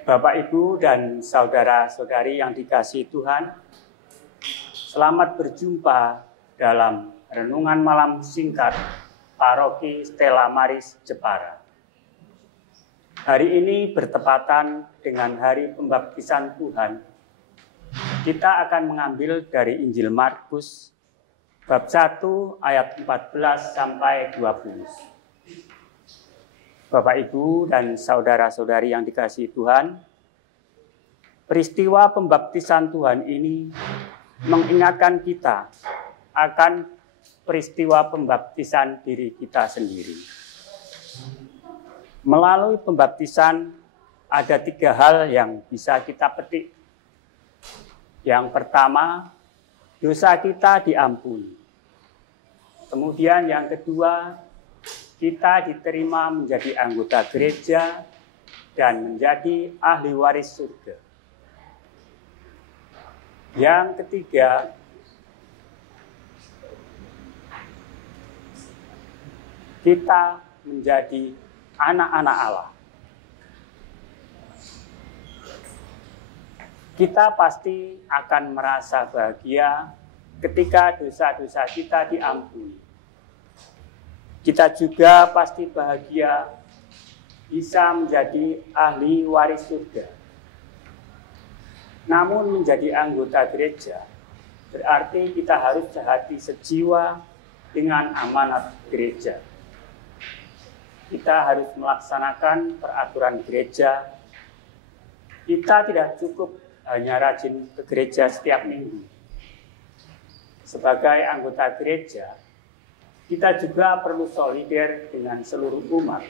Bapak, Ibu, dan saudara-saudari yang dikasihi Tuhan, selamat berjumpa dalam renungan malam singkat Paroki Stella Maris Jepara. Hari ini bertepatan dengan Hari Pembaptisan Tuhan. Kita akan mengambil dari Injil Markus, bab 1 ayat 14 sampai 20. Bapak, Ibu, dan saudara-saudari yang dikasihi Tuhan, peristiwa pembaptisan Tuhan ini mengingatkan kita akan peristiwa pembaptisan diri kita sendiri. Melalui pembaptisan ada 3 hal yang bisa kita petik. Yang pertama, dosa kita diampuni. Kemudian yang kedua, kita diterima menjadi anggota gereja dan menjadi ahli waris surga. Yang ketiga, kita menjadi anak-anak Allah. Kita pasti akan merasa bahagia ketika dosa-dosa kita diampuni. Kita juga pasti bahagia bisa menjadi ahli waris surga. Namun menjadi anggota gereja berarti kita harus sehati sejiwa dengan amanat gereja. Kita harus melaksanakan peraturan gereja. Kita tidak cukup hanya rajin ke gereja setiap minggu. Sebagai anggota gereja, kita juga perlu solider dengan seluruh umat,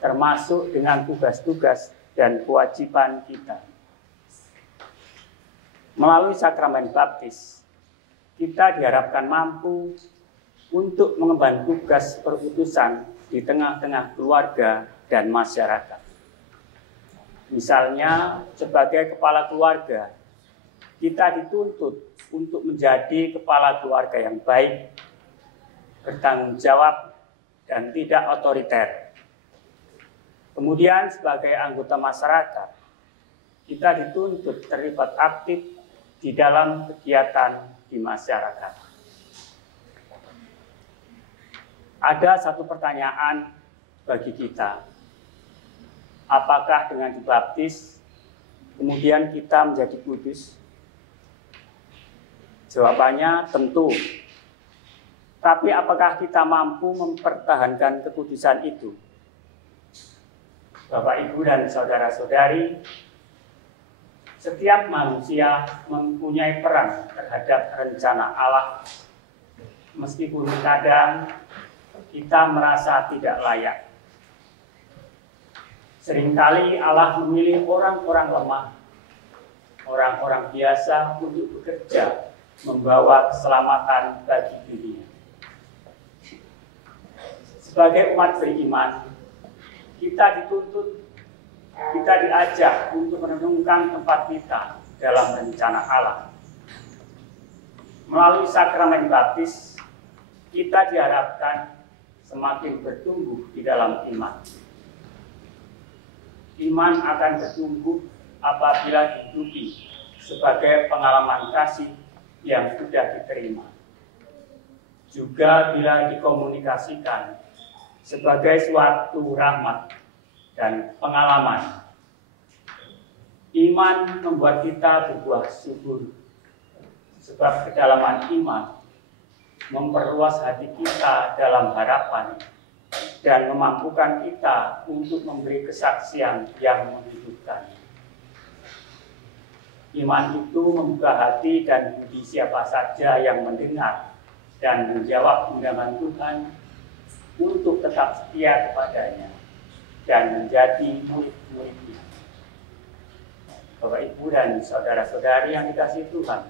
termasuk dengan tugas-tugas dan kewajiban kita. Melalui sakramen baptis, kita diharapkan mampu untuk mengemban tugas perutusan di tengah-tengah keluarga dan masyarakat. Misalnya, sebagai kepala keluarga, kita dituntut untuk menjadi kepala keluarga yang baik, bertanggung jawab, dan tidak otoriter. Kemudian sebagai anggota masyarakat, kita dituntut terlibat aktif di dalam kegiatan di masyarakat. Ada satu pertanyaan bagi kita. Apakah dengan dibaptis, kemudian kita menjadi kudus? Jawabannya tentu. Tapi apakah kita mampu mempertahankan kekudusan itu? Bapak, Ibu, dan saudara-saudari, setiap manusia mempunyai peran terhadap rencana Allah. Meskipun kadang kita merasa tidak layak. Seringkali Allah memilih orang-orang lemah, orang-orang biasa untuk bekerja, membawa keselamatan bagi dunia. Sebagai umat beriman, kita dituntut, kita diajak untuk merenungkan tempat kita dalam rencana Allah. Melalui sakramen baptis, kita diharapkan semakin bertumbuh di dalam iman. Iman akan bertumbuh apabila dihidupi sebagai pengalaman kasih yang sudah diterima. Juga bila dikomunikasikan sebagai suatu rahmat dan pengalaman. Iman membuat kita berbuah syukur, sebab kedalaman iman memperluas hati kita dalam harapan dan memampukan kita untuk memberi kesaksian yang menghidupkan. Iman itu membuka hati dan budi siapa saja yang mendengar dan menjawab undangan Tuhan untuk tetap setia kepadanya dan menjadi murid-muridnya. Bapak, Ibu, dan saudara-saudari yang dikasihi Tuhan,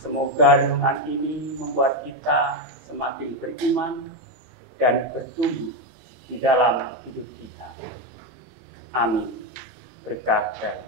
semoga renungan ini membuat kita semakin beriman dan bertumbuh di dalam hidup kita. Amin. Berkah dan